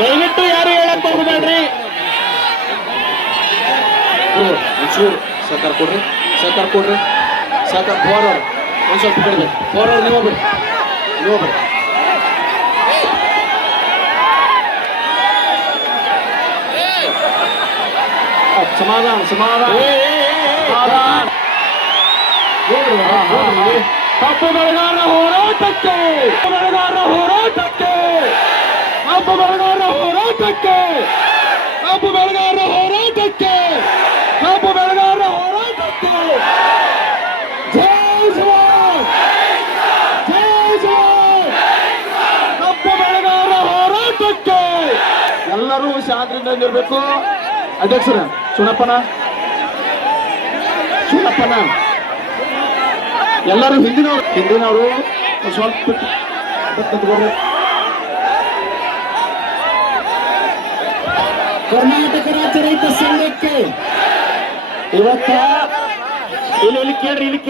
ದಯವಿಟ್ಟು ಯಾರು ಹೇಳಕ್ ಹೋಗ್ಬೇಡ್ರಿ. ಒಂಚೂರು ಸಹಕಾರ ಕೊಡ್ರಿ, ಸಹಕಾರ ಕೊಡ್ರಿ, ಸಹಕಾರ. ಫಾರ್ವರ್ಡ್ ಒಂದು ಸ್ವಲ್ಪ ಕಡಿಮೆ. ಫಾರ್ವರ್ಡ್ ನೀವು ಬಿಡಿ, ನೀವು ಬಿಡಿ. ಸಮಾಧಾನ ಸಮಾಧಾನ. ಕಪ್ಪು ಬೆಳೆಗಾರರ ಹೋರಾಟಕ್ಕೆ, ಬೆಳೆಗಾರರ ಹೋರಾಟಕ್ಕೆ, ಕಪ್ಪು ಬೆಳೆಗಾರರ ಹೋರಾಟಕ್ಕೆ, ಕಪ್ಪು ಬೆಳೆಗಾರರ ಹೋರಾಟಕ್ಕೆ, ಕಪ್ಪು ಬೆಳೆಗಾರರ ಹೋರಾಟಕ್ಕೆ. ಜೈ ಜವಾನ್, ಜೈ ಜವಾನ್. ಕಪ್ಪು ಬೆಳೆಗಾರರ ಹೋರಾಟಕ್ಕೆ ಎಲ್ಲರೂ ಶಾಂತಿಯಿಂದ ಇರಬೇಕು. ಅಧ್ಯಕ್ಷರ ಸುಣಪ್ಪನ ಎಲ್ಲರೂ ಹಿಂದಿನವರು ಸ್ವಲ್ಪ ಕರ್ನಾಟಕ ರಾಜ್ಯ ರೈತ ಸಂಘಕ್ಕೆ ಇವತ್ತ ಇಲ್ಲಿ ಕೇಳ್ರಿ, ಇಲ್ಲಿ